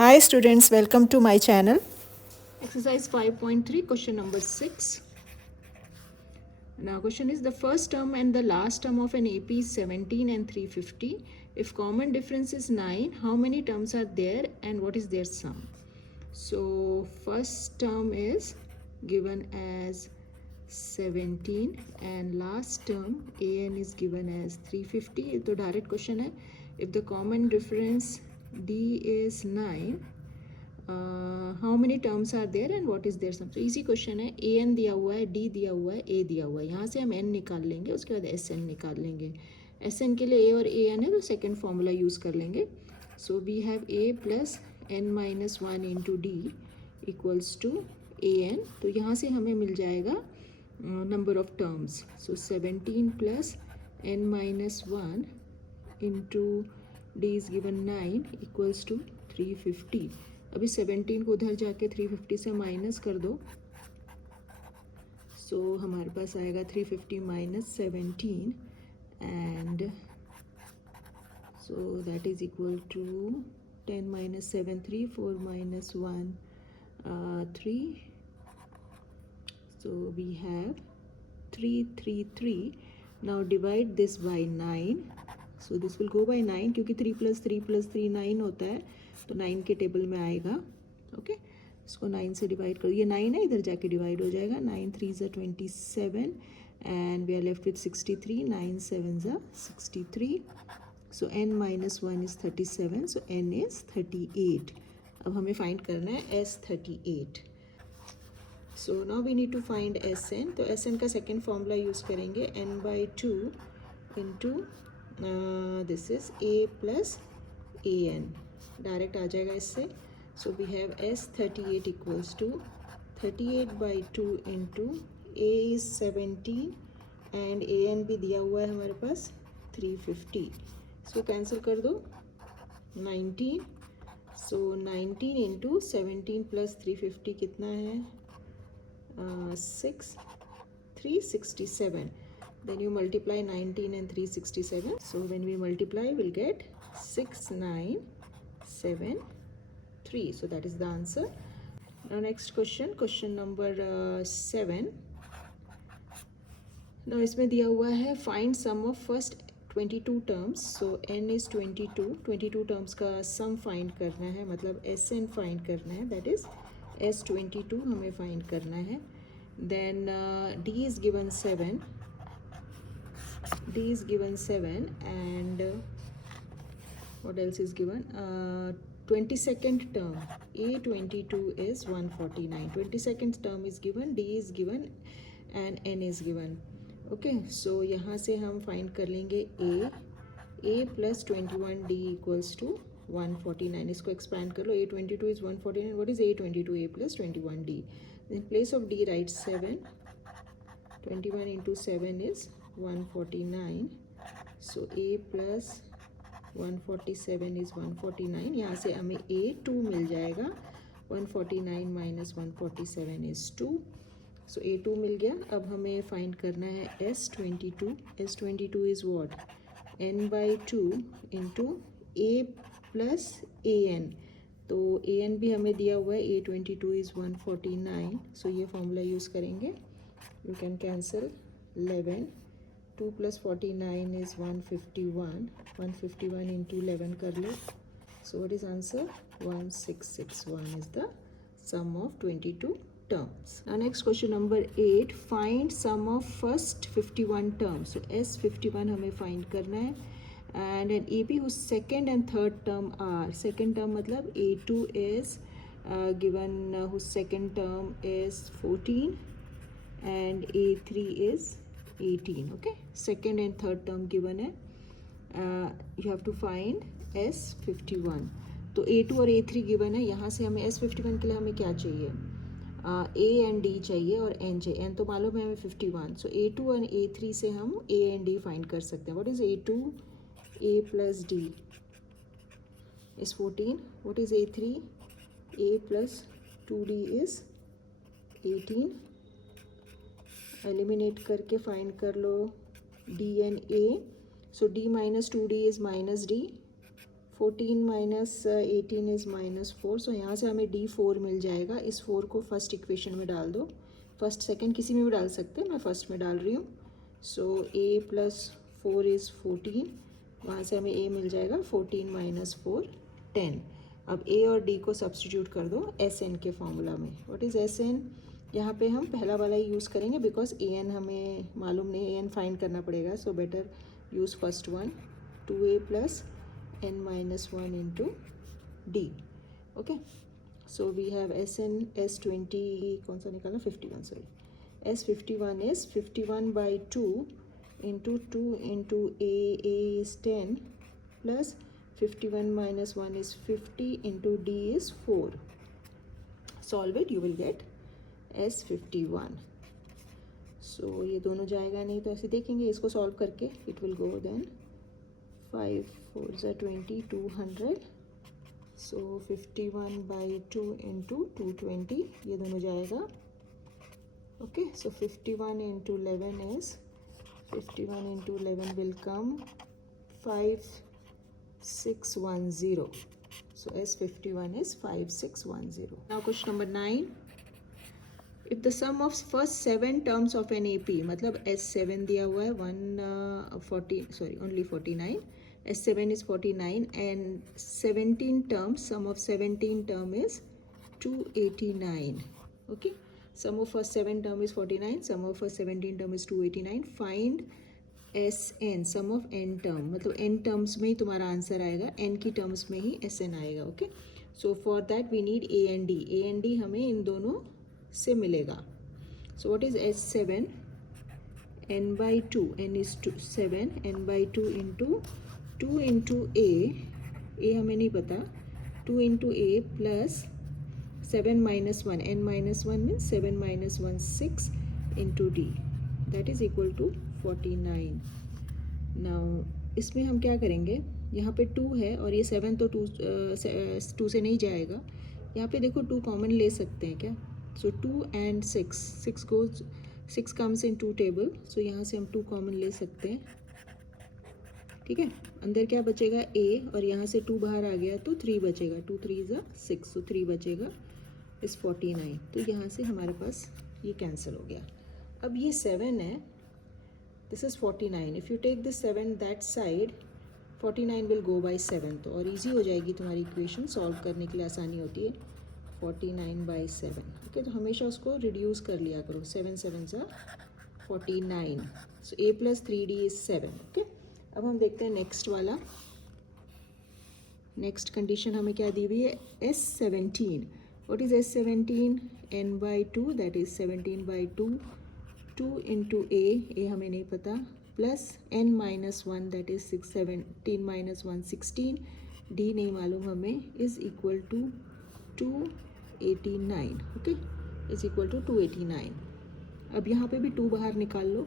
Hi students, welcome to my channel. Exercise 5.3, question number 6. Now question is, the first term and the last term of an AP is 17 and 350. If common difference is 9, how many terms are there and what is their sum? So first term is given as 17 and last term an is given as 350. तो direct question है, if the common difference d is 9, how many terms are there and what is their sum. तो easy question है. A N दिया हुआ है, D दिया हुआ है, ए दिया हुआ है. यहाँ से हम एन निकाल लेंगे, उसके बाद एस एन निकाल लेंगे. एस एन के लिए ए और ए एन है तो सेकेंड फॉर्मूला यूज़ कर लेंगे. So we have a plus N minus one into d equals to a n. तो यहाँ से हमें मिल जाएगा number of terms. So 17 plus N minus one into D is given 9 equals to 350. अभी 17 को उधर जाके 350 से माइनस कर दो. सो हमारे पास आएगा 350 माइनस 17 and so that is equal to 10 minus 7 3 4 minus 1 3. So we have 333. Now divide this by 9. So this will go by 9 क्योंकि 3 प्लस 3 प्लस 3 9 होता है, तो 9 के टेबल में आएगा. ओके, इसको 9 से डिवाइड करो. ये 9 है, इधर जाके डिवाइड हो जाएगा. 9 3 ज़ा 27 and we are left with 63. 9 7 ज़ा 63. So n minus 1 is 37. So n is 38. अब हमें फाइंड करना है S38. So now we need to find Sn. तो Sn का सेकेंड फॉर्मूला यूज़ करेंगे, n/2 into this is a plus an. Direct आ जाएगा इससे. So we have S38 equals to 38/2 into a is 17 and an भी दिया हुआ है हमारे पास 350. इसको कैंसिल कर दो. 19. सो 19 इंटू 17 प्लस 350 कितना है? 6 367. Then you multiply 19 and 367. So when we multiply, we'll get 6973. So that is the answer. Now next question, question number 7. Now इसमें दिया हुआ है find sum of first 22 terms. So n is 22. 22 terms का sum find करना है, मतलब Sn find करना है. That is S22 हमें find करना है. Then D is given 7. D is given 7 and what else is given? 22nd term A22 is 149. 22nd term is given, D is given and N is given. Okay, so यहाँ से हम find कर लेंगे A plus 21D equals to 149. इसको expand कर लो. A22 is 149. What is A22? A plus 21D. In place of D write 7. 21 into 7 is 149. So A plus 147 is 149. यहाँ से हमें A2 मिल जाएगा. 149 minus 147 is 2. So A2 मिल गया. अब हमें फाइंड करना है S22. S22 is what? n/2 into A plus AN. तो AN भी हमें दिया हुआ है. A22 is 149. So ये फॉर्मूला यूज़ करेंगे. You can cancel 11. 2 plus 49 is 151. 151 into 11 कर लो. So what is answer? 1661 is the sum of 22 terms. Now next question number 8. Find sum of first 51 terms. So S51 हमें find करना है. And an AP whose second and third term are. Second term मतलब A2 is given whose second term is 14 and A3 is 18. Okay, second and third term given है. You have to find S51. तो A2 और A3 given है. यहाँ से हमें S51 के लिए हमें क्या चाहिए? A and D चाहिए और N चाहिए. N तो मालूम है हमें 51. So A2 और A3 से हम A and D find कर सकते हैं. What is A2? A plus D is 14. What is A3? A plus 2D is 18. Eliminate करके फाइंड कर लो D and A. So D minus 2D is minus D. 14 minus 18 is -4, सो यहाँ से हमें D4 मिल जाएगा। इस 4 को फर्स्ट इक्वेशन में डाल दो, फर्स्ट सेकंड किसी में भी डाल सकते हैं, मैं फर्स्ट में डाल रही हूँ। सो a + 4 इज़ 14, वहाँ से हमें a मिल जाएगा 14 - 4 10। अब a और d को सब्स्टिट्यूट कर दो Sn के फॉर्मूला में। What is Sn? यहाँ पे हम पहला वाला ही यूज़ करेंगे बिकॉज an हमें मालूम नहीं, an फाइंड करना पड़ेगा, so better use first one. 2a + n - 1 into d। Okay, so we have Sn S20, कौन सा निकालना, 51, sorry. S51 is 51/2 into 2 into a is 10 plus 51 minus 1 is 50 into d is 4. Solve it, you will get S51. So ये दोनों जाएगा नहीं तो ऐसे देखेंगे इसको सॉल्व करके, it will go then 5 4s are 20, 200. So 51/2 into 220, ये दोनों जाएगा। Okay, so 51 into 11 is 51 into 11 will come 5610. So S51 is 5610. Now question number 9. If the sum of first 7 terms of an AP, मतलब S7 दिया हुआ है 49, S7 is 49 and 17 terms, sum of 17 term is 289. Okay, sum of first 7 term is 49, sum of first 17 term is 289. Find Sn, sum of n term, मतलब n terms में ही तुम्हारा answer आएगा, n की terms में ही Sn आएगा। Okay, so for that we need a and d हमें इन दोनों से मिलेगा। So what is S7? n/2, n is 7, n/2 into 2 into a हमें नहीं पता, 2 into a plus 7 minus 1, n minus 1 means 7 minus 1, 6 into d, that is equal to 49. Now इसमें हम क्या करेंगे, यहाँ पे 2 है और ये 7 तो 2 से नहीं जाएगा, यहाँ पे देखो 2 कॉमन ले सकते हैं क्या? सो 2 and 6 comes in 2 टेबल, सो यहाँ से हम 2 कॉमन ले सकते हैं। ठीक है, अंदर क्या बचेगा a और यहाँ से 2 बाहर आ गया तो 3 बचेगा, 2 3 is 6, सो 3 बचेगा इस 49। तो यहाँ से हमारे पास ये कैंसिल हो गया। अब ये 7 है, this is 49, if you take this 7 that side 49 will go by 7, तो और ईजी हो जाएगी तुम्हारी इक्वेशन, सॉल्व करने के लिए आसानी होती है। 49/7, ओके, तो हमेशा उसको रिड्यूस कर लिया करो, 7 7s are 49, so a + 3d is 7। Okay, अब हम देखते हैं नेक्स्ट वाला। नेक्स्ट कंडीशन हमें क्या दी हुई है, S17। What is S17? n/2, that is 17/2, 2 into a हमें नहीं पता, plus n - 1 that is 6, 17 - 1 16, d नहीं मालूम हमें, is equal to 289। Okay, is equal to 289। अब यहाँ पे भी 2 बाहर निकाल लो,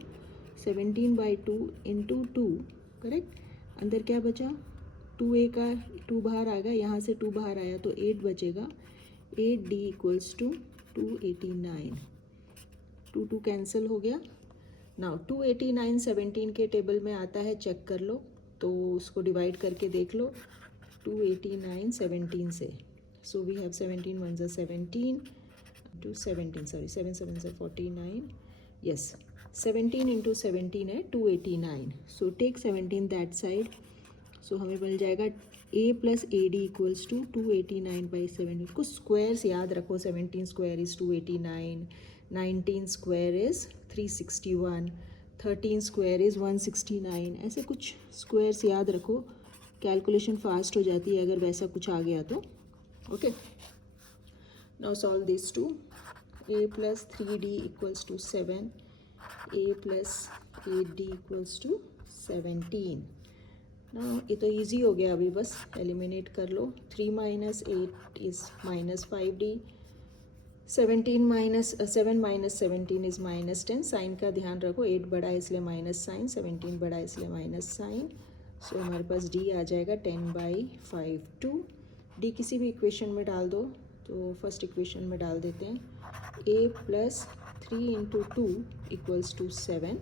17/2 into 2, करेक्ट, अंदर क्या बचा, 2a का 2 बाहर आ गया, यहाँ से 2 बाहर आया तो 8 बचेगा, 8d इक्वल्स टू 289। 2 कैंसिल हो गया। नाउ 289 17 के टेबल में आता है, चेक कर लो, तो उसको डिवाइड करके देख लो 289 17 से। So we have 17 1s are 17 to 17, sorry 7 7s are 49, yes 17 into 17 है 289, so take 17 that side, so हमें मिल जाएगा a + ad इक्वल्स टू 289/17। इसको स्क्वायर्स याद रखो, 17 square is 289, 19 square is 361, 13 square is 169, ऐसे कुछ स्क्वायर्स याद रखो, कैलकुलेशन फास्ट हो जाती है अगर वैसा कुछ आ गया तो। Okay, now solve this two. a + 3d equals to 7, a + 8d equals to 17। ना ये तो इजी हो गया, अभी बस एलिमिनेट कर लो। 3 - 8 इज़ -5d, 7 - 17 इज़ -10। साइन का ध्यान रखो, 8 बड़ा है इसलिए माइनस साइन, 17 बड़ा है इसलिए माइनस साइन, सो हमारे पास d आ जाएगा 10/5 2। d किसी भी इक्वेशन में डाल दो, तो फर्स्ट इक्वेशन में डाल देते हैं, a + 3 into 2 equals to 7,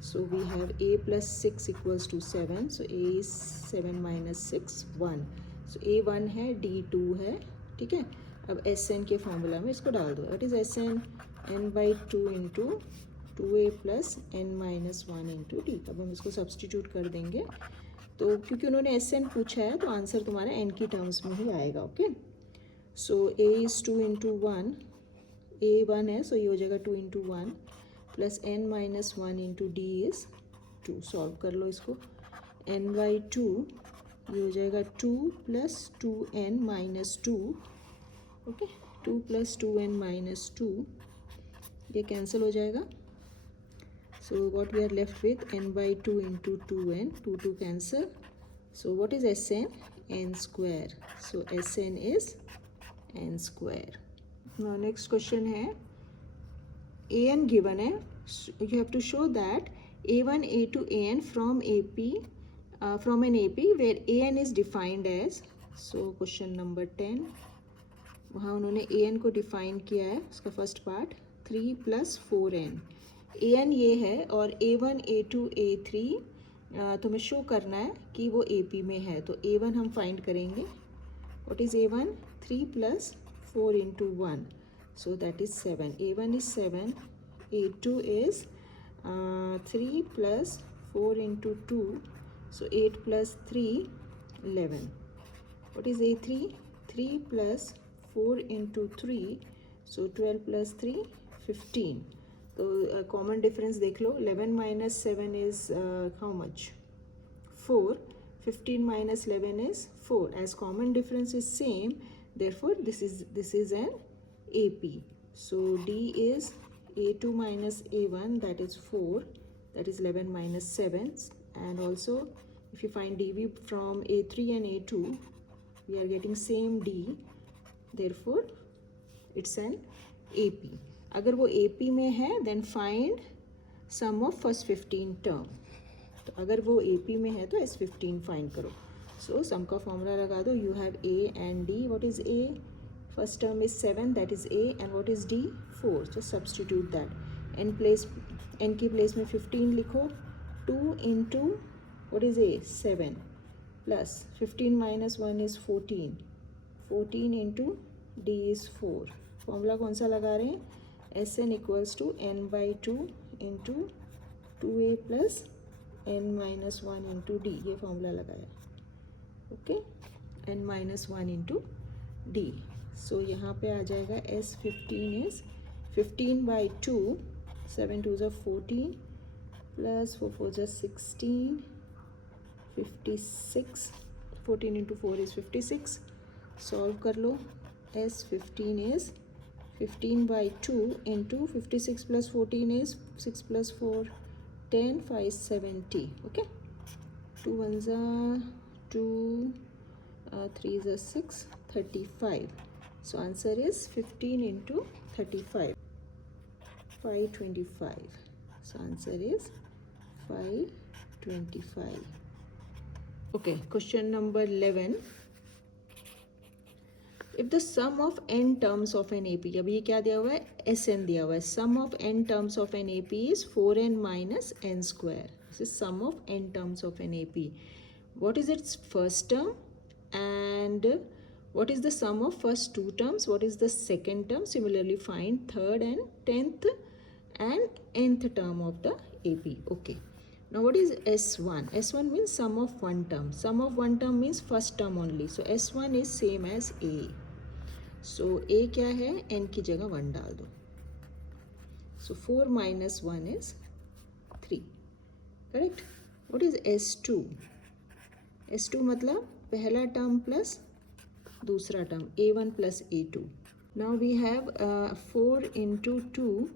So we have a plus 6 equals to 7. So a is 7 minus 6 1. So a 1 है, d 2 है. ठीक है. अब एस एन के फॉर्मूला में इसको डाल दो. It is S N N by 2 into 2a plus N minus 1 into D. अब हम इसको सब्सटीट्यूट कर देंगे. तो क्योंकि उन्होंने एस एन पूछा है तो आंसर तुम्हारा एन की टर्म्स में ही आएगा. Okay. So A is 2 into 1. A 1 है, सो ये हो जाएगा 2 into 1 plus N minus 1 into D is 2. Solve कर लो इसको. एन बाई 2 ये हो जाएगा 2 plus 2n minus 2. Okay. 2 plus 2n minus 2 ये कैंसिल हो जाएगा. So what we are left with n by 2 into 2n. 2 cancel. So what is S N? n square. So S N is n square. Now next question है. an given है. You have to show that a1 a2 an from AP from an AP where an is defined as. So question number 10. वहाँ उन्होंने an को define किया है. उसका first part 3 plus 4n. an ये है और a1 a2 a3 तुम्हें शो करना है कि वो AP में है. तो a1 हम फाइंड करेंगे. What is a1? 3 plus 4 into 1. So that is 7. a1 is 7. a2 is 3 plus 4 into 2. So 8 plus 3, 11. What is a3? 3 plus 4 into 3. So 12 plus 3, 15. So common difference देख लो. 11 minus 7 is how much? 4. 15 minus 11 is 4. As common difference is same, therefore this is an AP. So D is a2 minus a1, that is 4. That is 11 minus 7. And also if you find dv from a3 and a2, we are getting same d. Therefore it's an AP. अगर वो AP में है then find sum of first 15 term. तो अगर वो AP में है तो S15 फाइंड करो. सो सम का फॉर्मूला लगा दो. You have A and D. What is A? First term is 7, that is A. And what is D? 4. So substitute that. n की प्लेस में 15 लिखो. 2 into what is A? 7 plus 15 minus 1 is 14. 14 into D is 4. Formula कौन सा लगा रहे हैं? Sn equals to n by 2 into 2a plus n minus 1 into D. ये formula लगाया. Okay. n minus 1 into D. So यहाँ पे आ जाएगा S15 इज 15 बाई 2. 7 2 ज़ा 14 प्लस 4 4 ज़ा 16. 56. 14 इंटू 4 इज 56. सॉल्व कर लो. S15 is 15 by 2 into 56 plus 14 is 6 plus 4 10 5 70. Okay, 2 1s are 2 3s are 6 35. So answer is 15 into 35 525. So answer is 525. Okay, question number 11. If the sum of n terms of an AP, अब ये क्या दिया हुआ है? Sn दिया हुआ है. Sum of n terms of an AP is 4n minus n square. This is sum of n terms of an AP. What is its first term and what is the sum of first two terms? What is the second term? Similarly find third and 10th and nth term of the AP. Okay. Now what is S1? S1 means sum of one term. Sum of one term means first term only. So S1 is same as A. So A क्या है? N की जगह 1 डाल दो. So 4 minus 1 is 3. Correct? What is S2? S2 मतलब पहला term plus दूसरा term. A1 plus A2. Now we have 4 into 2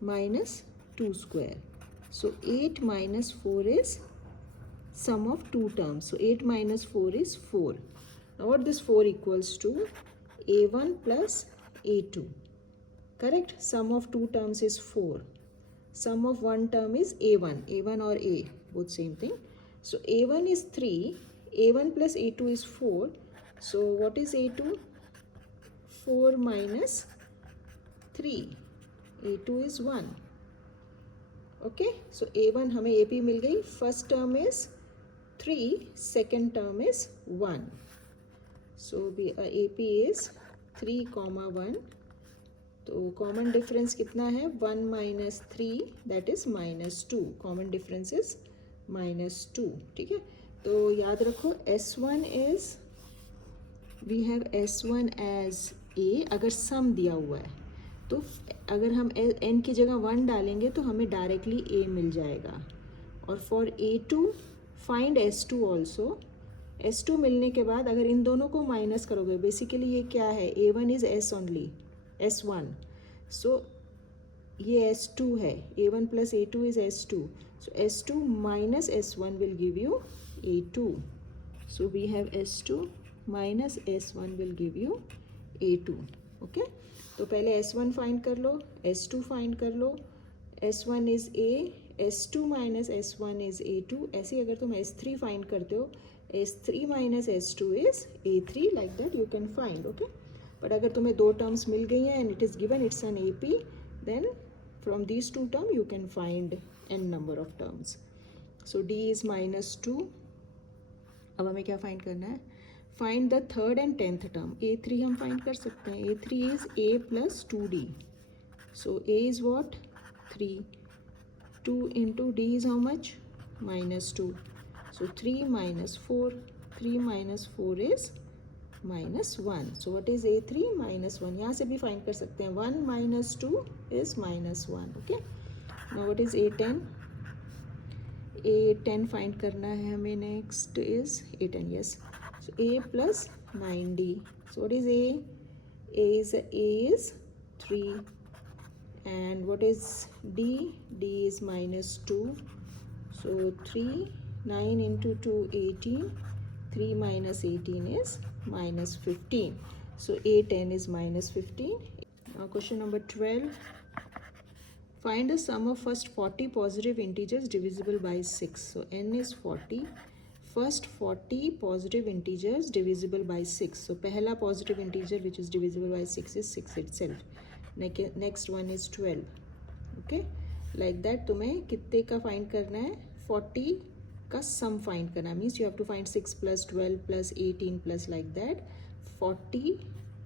minus 2 square. So 8 minus 4 is sum of two terms. So 8 minus 4 is 4. Now what this 4 equals to? A1 plus A2. Correct? Sum of two terms is 4. Sum of one term is A1. A1 or A, both same thing. So A1 is 3. A1 plus A2 is 4. So what is A2? 4 minus 3. A2 is 1. Okay, so A1 हमें AP मिल गई. First term is 3, second term is 1. So AP is 3, 1. तो common difference कितना है? 1 minus 3 that is -2. Common difference is -2. ठीक है, तो याद रखो S1 is, we have S1 as A. अगर सम दिया हुआ है तो अगर हम n की जगह 1 डालेंगे तो हमें डायरेक्टली A मिल जाएगा. और for A2 find S2 also. S2 मिलने के बाद अगर इन दोनों को माइनस करोगे, बेसिकली ये क्या है? A1 is S only, S1. सो ये S2 है. A1 plus A2 is S2. So S2 minus S1 will give you A2. So we have S2 minus S1 will give you A2. Okay, तो पहले S1 find कर लो, S2 find कर लो. S1 is A, S2 minus S1 is A2. ऐसे ही अगर तुम S3 find करते हो, S3 minus S2 is A3. Like that you can find. Okay, but अगर तुम्हें दो टर्म्स मिल गई हैं and it is given it's an AP, then from these two term you can find n number of terms. So D is -2. अब हमें क्या find करना है? Find the third and 10th term. A3 हम find कर सकते हैं. A3 is A plus 2D. So A is what? 3. 2 into D is how much? -2. So 3 minus 4. 3 minus 4 is -1. So what is A3? -1. यहाँ से भी find कर सकते हैं. 1 minus 2 is -1. Okay. Now what is A10? A10 find करना है हमें. Next is A10. yes. So A plus 9D. So what is A? A is 3. And what is D? D is -2. So 3, 9 into 2, 18. 3 minus 18 is -15. So A10 is -15. Now question number 12. Find the sum of first 40 positive integers divisible by 6. So n is 40. First 40 positive integers divisible by 6. So पहला positive integer which is divisible by 6 is 6 itself. Next one is 12. Okay, like that तुम्हें कितने का find करना है? 40 का sum find करना. Means you have to find 6 plus 12 plus 18 plus like that 40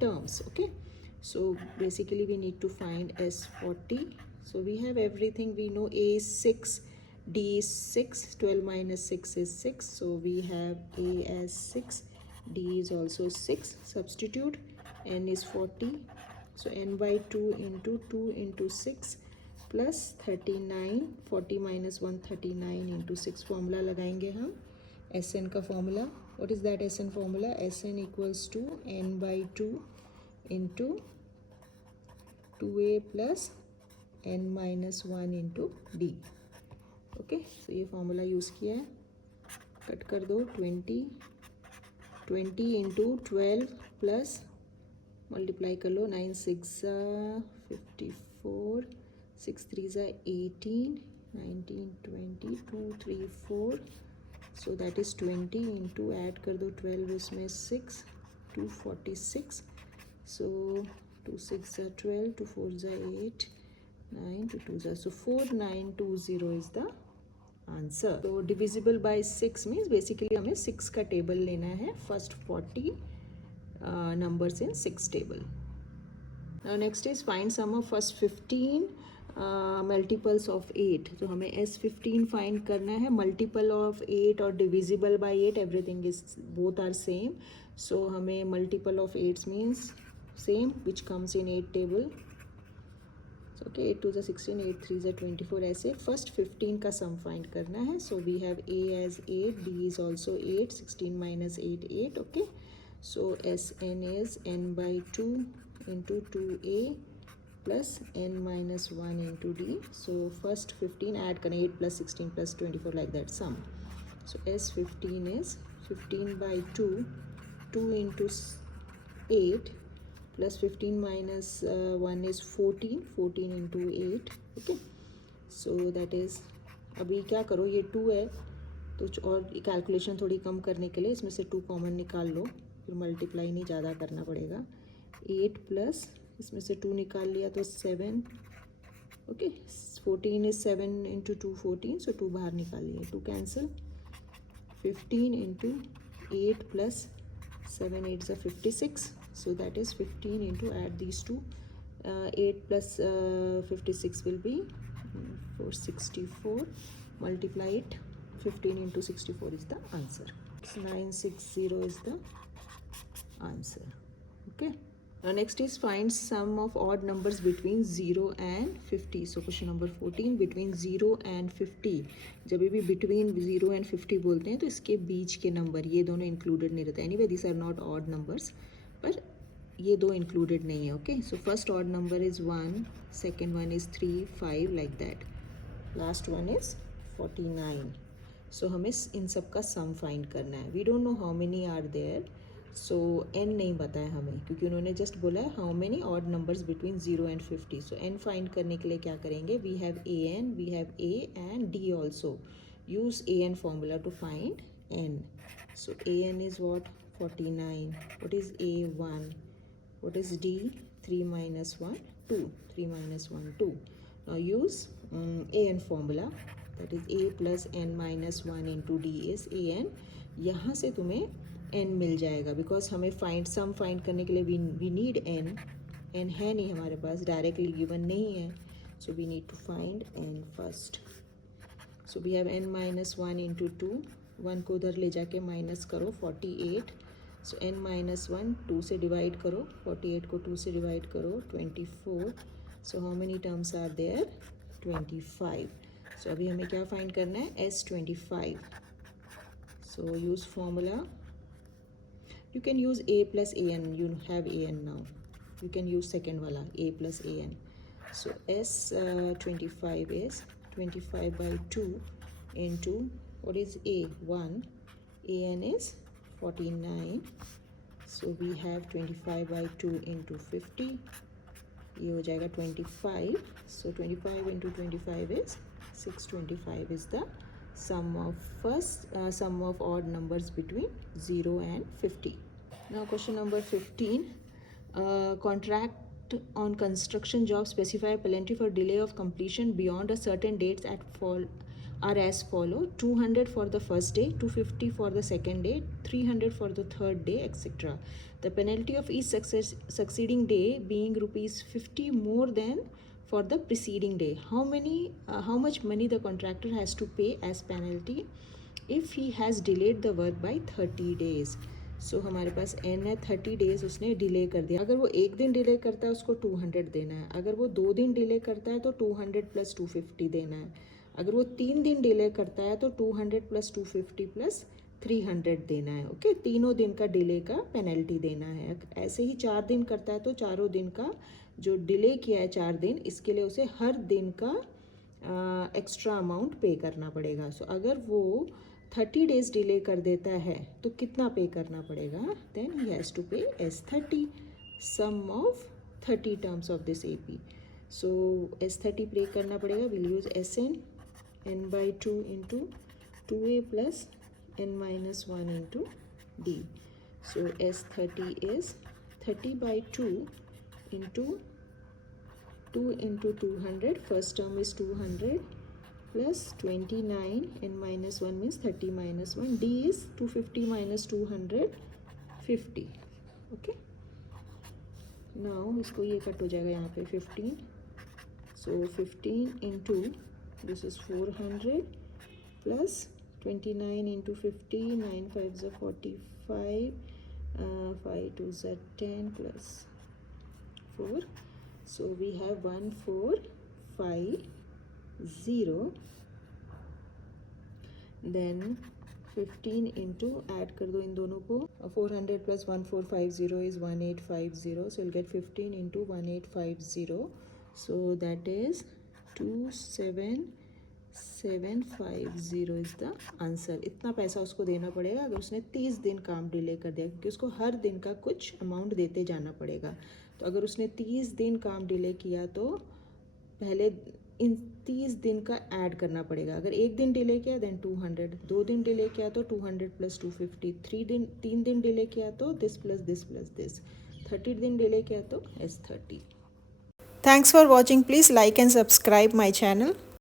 terms. Okay, so basically we need to find S40. So we have everything. We know A is 6, D is 6, 12 minus 6 is 6. So we have A as 6, D is also 6. Substitute. N is 40. So n by 2 into 6 plus 39. 40 minus 1, 39 into 6. Formula लगाएंगे हम Sn का formula. What is that Sn formula? Sn equals to n by 2 into 2a plus n minus 1 into D. Okay, सो ये formula use किया है. Cut कर दो. 20 into 12 plus multiply कर लो. 9 6 54, 6 3 18, 19 20, 2 3 4. So that is 20 into add कर दो 12 इसमें 6, 246. सो 2 6 12, 2 4 8, 9 to 2 so 4920 is the answer. So divisible by 6 means basically हमें 6 का टेबल लेना है. first 40 numbers in 6 table. Now next is find sum of first 15 multiples of 8. तो हमें S15 find करना है. multiple of 8 और divisible by 8 everything is both are same. So हमें multiple of 8 means same which comes in 8 table. Okay, 8 2 16, 8 3 24. ऐसे first 15 का sum find करना है. So we have A as 8, D is also 8, 16 minus 8 8. Okay, so Sn is n by 2 into 2a plus n minus 1 into D. So first 15 add करें 8 plus 16 plus 24 like that sum. So S15 is 15 by 2, 2 into 8 plus 15 minus 1 is 14, 14 into 8. Okay, so that is, अभी क्या करो, ये 2 है तो और calculation थोड़ी कम करने के लिए इसमें से 2 कॉमन निकाल लो. फिर मल्टीप्लाई नहीं ज़्यादा करना पड़ेगा. 8 प्लस इसमें से 2 निकाल लिया तो 7 ओके 14 इज 7 इंटू 2 14, सो 2 बाहर निकालिए, 2 cancel, 15 into 8 plus 7 8 is 56, so that is 15 into, add these two, 8 plus 56 will be 464, multiply it, 15 into 64 is the answer, 960 is the answer. Okay. Next is find sum of odd numbers between 0 and 50. So question number 14, between 0 and 50, जब भी between 0 and 50 बोलते हैं तो इसके बीच के number ये दोनों included नहीं रहते. Anyway these are not odd numbers, पर ये दो included नहीं है. Okay, so first odd number is 1, second one is 3, 5 like that, last one is 49. So हमें इन सब का sum find करना है. We don't know how many are there, so n नहीं पता है हमें, क्योंकि उन्होंने जस्ट बोला है how many odd numbers between 0 and 50. So n find करने के लिए क्या करेंगे, we have a n, we have a and d also. Use a n formula to find n. So a n is what 49. What is a 1, what is d 3 minus 1 2, 3 minus 1 2. Now use a n formula, that is a plus n minus 1 into d is a n. यहाँ से तुम्हें n मिल जाएगा, because हमें find sum find करने के लिए we need n. n है नहीं हमारे पास, डायरेक्टली गिवन नहीं है, so we need to find n first. So we have n minus 1 into 2, 1 को उधर ले जाके माइनस करो, 48. सो n माइनस 1 2 से डिवाइड करो, 48 को 2 से डिवाइड करो, 24. So how many terms are there, 25. So अभी हमें क्या फाइंड करना है, S25. So use formula. You can use a plus an, you have an now, you can use second wala a plus an. So S25 is 25 by 2 into, what is a 1, an is 49. So we have 25 by 2 into 50, ये हो जाएगा 25. So 25 into 25 is 625 is the sum of odd numbers between 0 and 50. Now question number 15, contract on construction job specify penalty for delay of completion beyond a certain dates are as follow: 200 for the first day, 250 for the second day, 300 for the third day, etc. The penalty of each succeeding day being ₹50 more than for the preceding day. How much money the contractor has to pay as penalty if he has delayed the work by 30 days. सो हमारे पास n है, 30 days उसने delay कर दिया. अगर वो एक दिन delay करता है उसको 200 देना है. अगर वो 2 दिन डिले करता है तो 200 प्लस 250 देना है. अगर वो 3 दिन डिले करता है तो 200 प्लस 250 प्लस 300 देना है. ओके, तीनों दिन का डिले का पेनल्टी देना है. ऐसे ही 4 दिन करता है तो चारों दिन का जो डिले किया है 4 दिन, इसके लिए उसे हर दिन का एक्स्ट्रा अमाउंट पे करना पड़ेगा. सो अगर वो 30 डेज डिले कर देता है तो कितना पे करना पड़ेगा, then he has to pay S30 sum of 30 terms of this AP. So S30 pay करना पड़ेगा. Will use SN n by 2 into 2A plus n minus 1 into D. So S30 is 30 by 2 into 2 into 200. First term is 200 plus 29 n minus 1 means 30 minus 1. D is 250 minus 200 50. Okay, now इसको ये cut हो जाएगा यहाँ पे 15. So 15 into this is 400 plus 29 into 50, 9 5s are 45, 5 2s are 10 plus 4. So we have 1450. Then 15 into, add कर दो इन दोनों को, 400 plus 1450 is 1850. So you'll get 15 into 1850. So that is 27750 is the answer. इतना पैसा उसको देना पड़ेगा अगर उसने 30 दिन काम डिले कर दिया, क्योंकि उसको हर दिन का कुछ अमाउंट देते जाना पड़ेगा. तो अगर उसने 30 दिन काम डिले किया तो पहले इन 30 दिन का ऐड करना पड़ेगा. अगर एक दिन डिले किया देन 200, 2 दिन डिले किया तो 200 प्लस 250, 3 दिन डिले किया तो this plus this plus this, 30 दिन डिले किया तो S30. Thanks for watching. Please like and subscribe my channel.